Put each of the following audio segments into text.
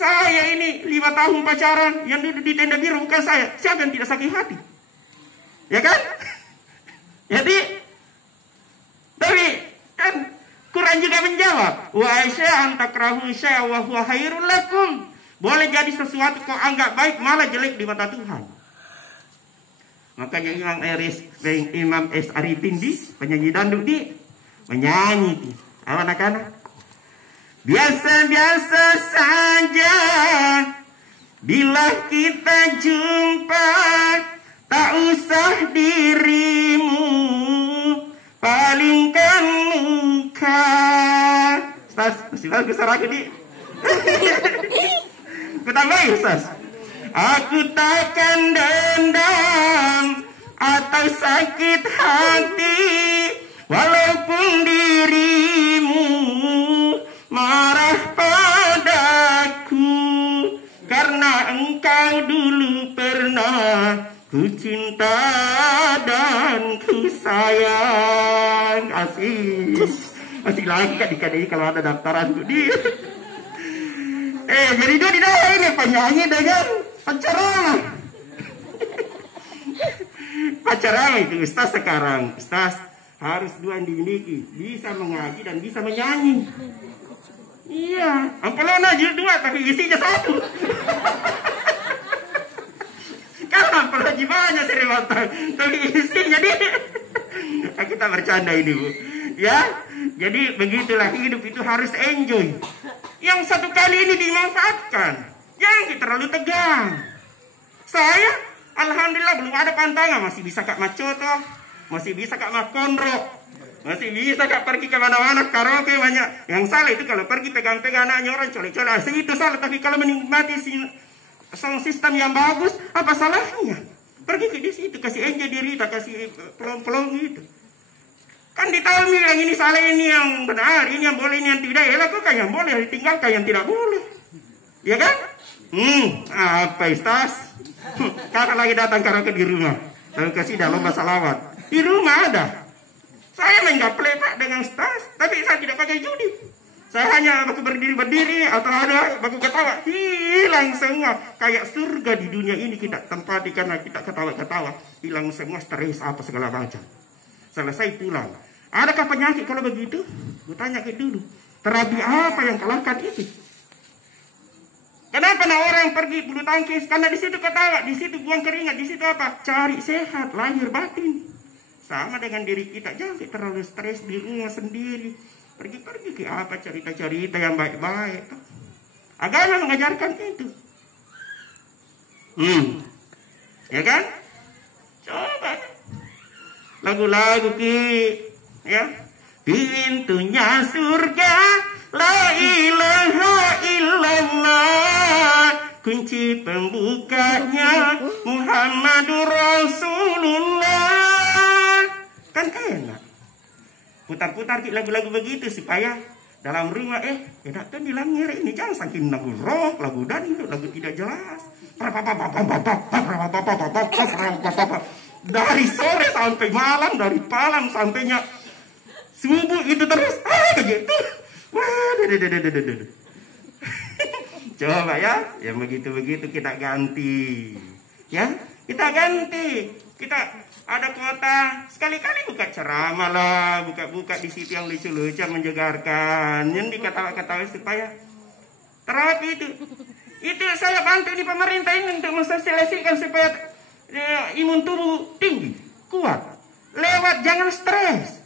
Saya ini 5 tahun pacaran, yang duduk di tenda biru bukan saya. Siapa yang tidak sakit hati? Ya kan? Jadi, tapi kan Quran juga menjawab, wa aisya'an takrahu syai'a wa huwa khairul lakum. Boleh jadi sesuatu kau anggap baik malah jelek di mata Tuhan. Makanya Imam S. Arifin di penyanyi dangdut di menyanyi anak-anak. Biasa-biasa saja bila kita jumpa, tak usah dirimu palingkan muka. Ustaz, masih bagus suara aku di. Aku tambahin Ustaz. Aku takkan dendam atau sakit hati walaupun dirimu marah padaku, karena engkau dulu pernah ku cinta dan ku sayang. Asik lagi Kak di KDI kalau ada daftaran tuh dia. Jadi dia tidak ini penyanyi dengan penceramah. Penceramah itu Ustaz sekarang. Ustaz harus dua yang dimiliki, bisa mengaji dan bisa menyanyi. Iya, ampelona jilid 2 tapi isinya 1. Kan ampelona banyak seriwatan, tapi isinya dia. Kita bercanda ini Bu. Ya, jadi begitulah hidup itu harus enjoy. Yang satu kali ini dimanfaatkan, jangan terlalu tegang. Saya, alhamdulillah belum ada pantangan, masih bisa Kak Macoto, masih bisa Kak Makondro, masih bisa Kak pergi ke mana-mana karaoke banyak. Yang salah itu kalau pergi pegang-pegang anaknya orang colek-colek, itu salah. Tapi kalau menikmati sound system yang bagus, apa salahnya? Pergi ke di situ, kasih enjoy diri, kasih pelong-pelong gitu. Kan ditahu yang ini salah, ini yang benar, ini yang boleh, ini yang tidak. Ya lakukan yang boleh, ditinggalkan yang tidak boleh. Ya kan? Apa Ustaz? Kakak lagi datang karaoke di rumah, lalu kasih dah lomba salawat. Di rumah ada. Saya main gaple Pak dengan Ustaz, tapi saya tidak pakai judi. Saya hanya baku berdiri atau ada baku ketawa. Hilang semua. Kayak surga di dunia ini kita tempati karena kita ketawa-ketawa. Hilang semua stres apa segala macam. Selesai pulang. Adakah penyakit kalau begitu? Gue tanya ke dulu. Terapi apa yang kalahkan itu? Kenapa orang pergi bulu tangkis? Karena di situ ketawa, di situ buang keringat, di situ apa? Cari sehat, lahir batin. Sama dengan diri kita, jangan terlalu stres di rumah sendiri. Pergi-pergi ke apa cerita-cerita yang baik-baik. Agama mengajarkan itu. Ya kan? Coba. Lagu-lagu ya. Pintunya surga, la ilaha illallah. Kunci pembukanya Muhammadur Rasulullah. Kan enak. Putar-putar lagu-lagu begitu supaya dalam rumah enak kan bilang ngiri ini, jangan saking lagu rock, lagu dangdut, lagu tidak jelas. Dari sore sampai malam, dari malam sampainya subuh itu terus begitu. Coba ya, yang begitu-begitu kita ganti. Ya, kita ganti. Kita ada kuota, sekali-kali buka ceramah lah, buka-buka di situ yang lucu-lucu menjegarkan, yang diketawa-ketawa supaya terapi itu. Itu saya bantu di pemerintah ini untuk mensosialisasikan supaya imun tubuh tinggi, kuat. Lewat jangan stres.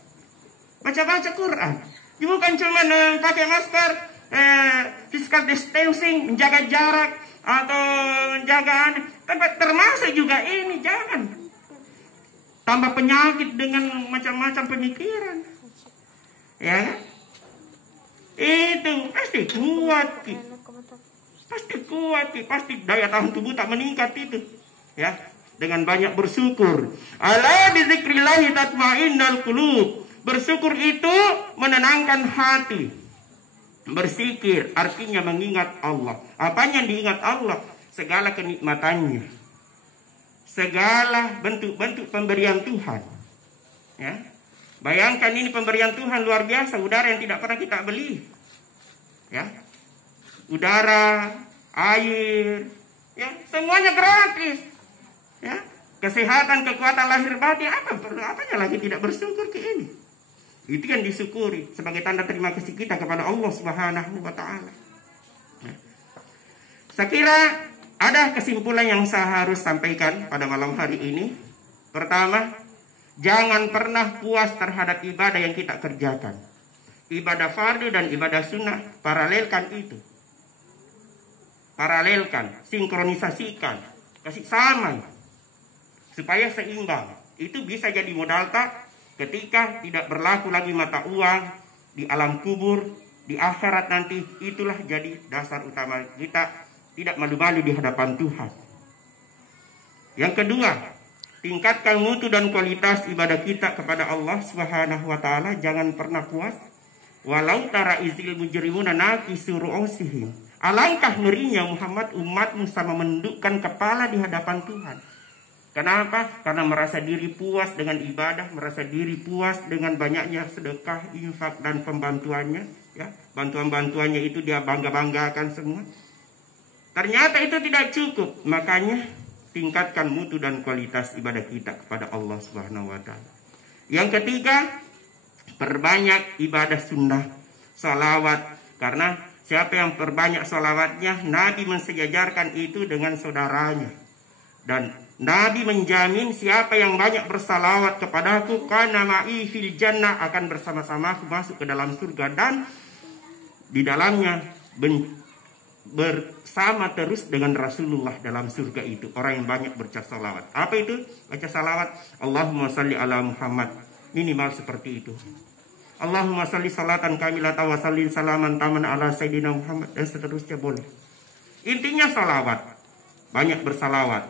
Baca-baca Quran. Bukan cuma pakai masker, physical distancing, menjaga jarak atau menjaga termasuk juga ini jangan tambah penyakit dengan macam-macam pemikiran. Ya. Itu pasti kuat. Pasti kuat, pasti daya tahan tubuh tak meningkat itu. Ya, dengan banyak bersyukur. Ala bizikrillah tatmainnul qulub. Bersyukur itu menenangkan hati. Berzikir artinya mengingat Allah. Apanya yang diingat Allah? Segala kenikmatannya. Segala bentuk-bentuk pemberian Tuhan. Ya. Bayangkan ini pemberian Tuhan luar biasa. Udara yang tidak pernah kita beli. Ya. Udara air, ya semuanya gratis. Ya, kesehatan, kekuatan lahir batin, apanya lagi tidak bersyukur ke ini? Itu yang disyukuri sebagai tanda terima kasih kita kepada Allah Subhanahu wa taala. Ya. Saya kira ada kesimpulan yang saya harus sampaikan pada malam hari ini. Pertama, jangan pernah puas terhadap ibadah yang kita kerjakan. Ibadah fardu dan ibadah sunnah, paralelkan itu. Paralelkan, sinkronisasikan, kasih sama supaya seimbang. Itu bisa jadi modal tak ketika tidak berlaku lagi mata uang di alam kubur, di akhirat nanti. Itulah jadi dasar utama kita tidak malu-malu di hadapan Tuhan. Yang kedua, tingkatkan mutu dan kualitas ibadah kita kepada Allah Subhanahu wa taala. Jangan pernah puas. Walau tara izil mujrimuna nakisu ru'usihim. Alangkah ngerinya Muhammad, umatmu sama mendukkan kepala di hadapan Tuhan. Kenapa? Karena merasa diri puas dengan ibadah, merasa diri puas dengan banyaknya sedekah, infak dan pembantuannya. Ya, bantuan-bantuannya itu dia bangga-banggakan semua. Ternyata itu tidak cukup. Makanya tingkatkan mutu dan kualitas ibadah kita kepada Allah Subhanahu wa taala. Yang ketiga, perbanyak ibadah sunnah, salawat. Karena siapa yang perbanyak salawatnya, Nabi mensejajarkan itu dengan saudaranya. Dan Nabi menjamin siapa yang banyak bersalawat kepadaku, kana ma'i fil jannah, akan bersama-sama aku masuk ke dalam surga dan di dalamnya bersama terus dengan Rasulullah dalam surga itu. Orang yang banyak baca salawat. Apa itu? Baca salawat. Allahumma salli ala Muhammad. Minimal seperti itu. Allahumma salli salatan kamilatan wa sallim salaman taman ala Sayyidina Muhammad, dan seterusnya boleh. Intinya salawat. Banyak bersalawat.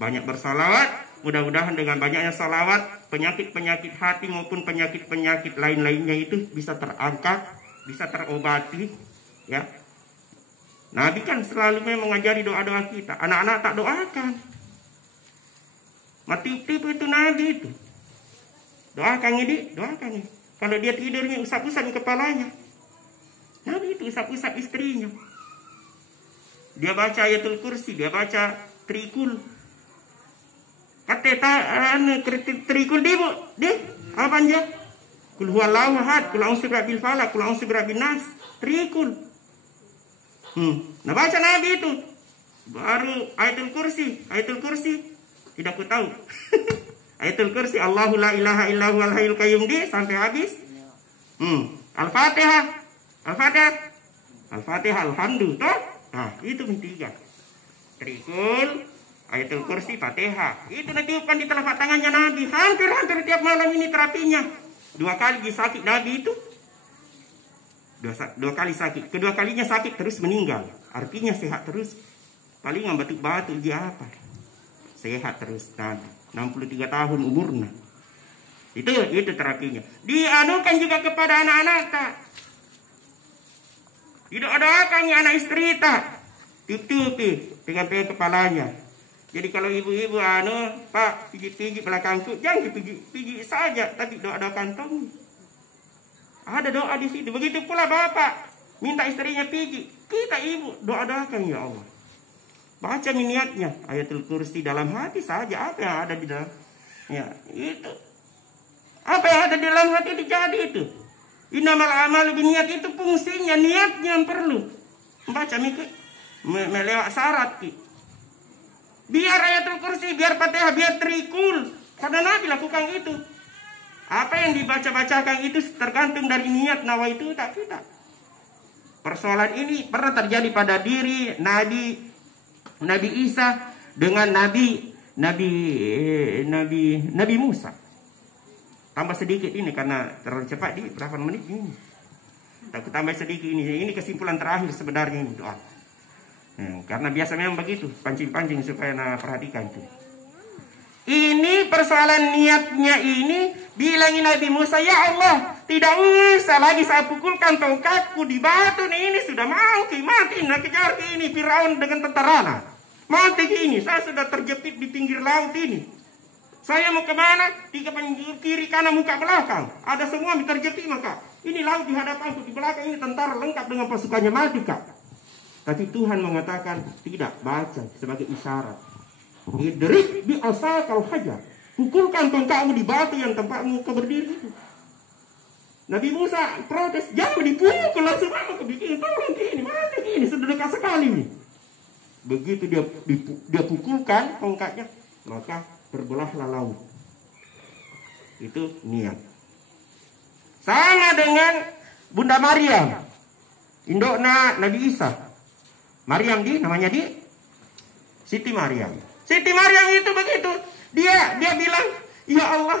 Banyak bersalawat. Mudah-mudahan dengan banyaknya salawat, penyakit-penyakit hati maupun penyakit-penyakit lain-lainnya itu bisa terangkat, bisa terobati. Ya. Nabi kan selalu mengajari doa-doa kita. Anak-anak tak doakan. Mati-tipu itu Nabi itu. Doakan ini, doakan ini. Kalau dia tidurnya usap-usap kepalanya. Nabi itu usap-usap istrinya. Dia baca ayatul kursi, dia baca trikul. Kata trikul dia, apa aja? Kul huwallahu ahad, kul a'udzu birabbil falaq, kul a'udzu birabbin nas. Trikul. Nah baca Nabi itu. Baru ayatul kursi. Ayatul kursi tidak ku tahu. Ayatul kursi Allahu la ilaha illa huwal hayyul qayyum sampai habis. Al-Fatihah. Al-Fatihah. Al-Fatihah alhamdulillah. Nah, itu tiga. Trikul, ayatul kursi, Fatihah. Itu ditiupkan di telapak tangannya Nabi. Hampir tiap malam ini terapinya. 2 kali sakit Nabi itu. Dua kali sakit. Kedua kalinya sakit terus meninggal. Artinya sehat terus. Palingan batuk-batuk dia apa? Sehat terus Nabi. 63 tahun umurnya. Itu terapinya. Dianukan juga kepada anak-anak tak. Didoakan ya anak istri tak. Tutupi dengan pegang kepalanya. Jadi kalau ibu-ibu Pak, pijit-pijit belakangku, jangan dipijit saja, tapi doa-doakan kamu. Ada doa di situ. Begitu pula bapak minta istrinya pijit, kita ibu doa-doakan ya Allah. Baca niatnya ayatul kursi dalam hati saja. Apa yang ada di dalam? Ya itu. Apa yang ada di dalam hati dijadi itu. Innamal a'malu binniyat, itu fungsinya, niatnya yang perlu. Baca mikir melewat syarat ki. Biar ayatul kursi, biar Fatihah, biar trikul. Karena Nabi lakukan itu. Apa yang dibaca-bacakan itu tergantung dari niat nawaitu tak kita. Persoalan ini pernah terjadi pada diri Nabi Isa dengan Nabi Musa. Tambah sedikit ini karena terlalu cepat di berapa menit ini. Aku tambah sedikit ini. Ini kesimpulan terakhir sebenarnya ini doa. Karena biasa memang begitu, pancing-pancing supaya perhatikan itu. Ini persoalan niatnya ini, bilangin Nabi Musa, ya Allah, tidak usah lagi saya pukulkan tongkatku di batu nih, ini sudah mau mati, nak kejar ke ini Firaun dengan tentaranya. Mati ini, saya sudah terjepit di pinggir laut ini. Saya mau kemana? Tiga penjuru kiri, kanan, muka, belakang. Ada semua terjepit maka. Ini laut di hadapanku, di belakang ini tentara lengkap dengan pasukannya, mati kak. Tapi Tuhan mengatakan tidak, baca sebagai isyarat. Idrik bi asakal hajar. Pukulkan tongkatmu di batu yang tempatmu kau berdiri itu. Nabi Musa protes, jangan dipukul, langsung aku bikin tolong ini, mati ini, sudah dekat sekali nih. Begitu dia pukulkan tongkatnya, maka berbelahlah laut. Itu niat. Sama dengan Bunda Maryam, indokna Nabi Isa. Maryam namanya Siti Maryam. Siti Maryam itu begitu. Dia bilang, ya Allah,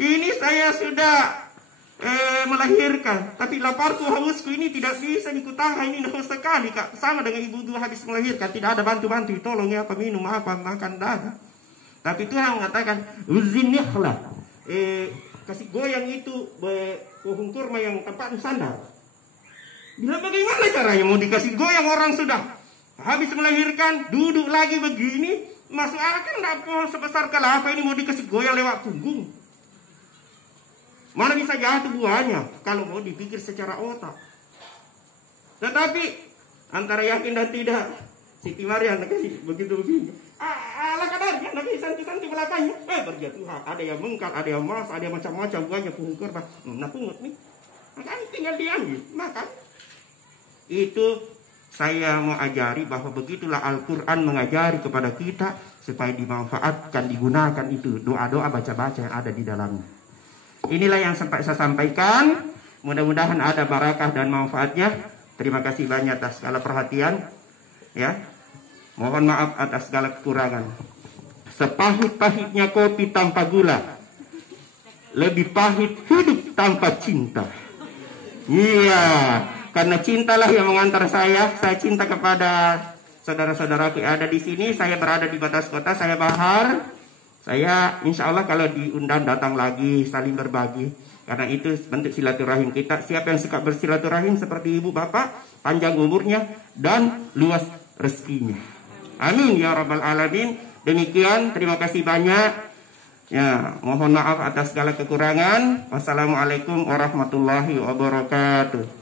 ini saya sudah melahirkan, tapi laparku, hausku ini tidak bisa dikutahan, ini haus sekali, Kak. Sama dengan ibu dua habis melahirkan, tidak ada bantu-bantu, tolong ya, apa minum, apa makan, dah. Tapi Tuhan mengatakan, uzinihlah, kasih goyang itu pohon kurma yang tempat sandal. Bila bagaimana caranya mau dikasih goyang, orang sudah habis melahirkan, duduk lagi begini, masuk akal enggak, pohon sebesar kelapa ini mau dikasih goyang lewat punggung. Mana bisa jatuh buahnya kalau mau dipikir secara otak. Tetapi antara yakin dan tidak, Siti Maryam kasih begitu. Ala kadarnya, Nabi santi belakangnya. Berjatuhan, ada yang mengkal, ada yang emas, ada yang macam-macam buahnya pohon kurma. Nah pungut nih, maka tinggal diam, makan. Itu saya mau ajari bahwa begitulah Al-Quran mengajari kepada kita supaya dimanfaatkan, digunakan itu doa-doa baca-baca yang ada di dalamnya. Inilah yang sempat saya sampaikan. Mudah-mudahan ada barakah dan manfaatnya. Terima kasih banyak atas segala perhatian. Ya, mohon maaf atas segala kekurangan. Sepahit-pahitnya kopi tanpa gula, lebih pahit hidup tanpa cinta. Iya, karena cintalah yang mengantar saya. Saya cinta kepada saudara-saudaraku yang ada di sini. Saya berada di batas kota, saya Bahar. Saya insya Allah kalau diundang datang lagi, saling berbagi. Karena itu bentuk silaturahim kita. Siapa yang suka bersilaturahim seperti ibu bapak, panjang umurnya dan luas rezekinya. Amin ya rabbal alamin. Demikian, terima kasih banyak. Ya, mohon maaf atas segala kekurangan. Wassalamualaikum warahmatullahi wabarakatuh.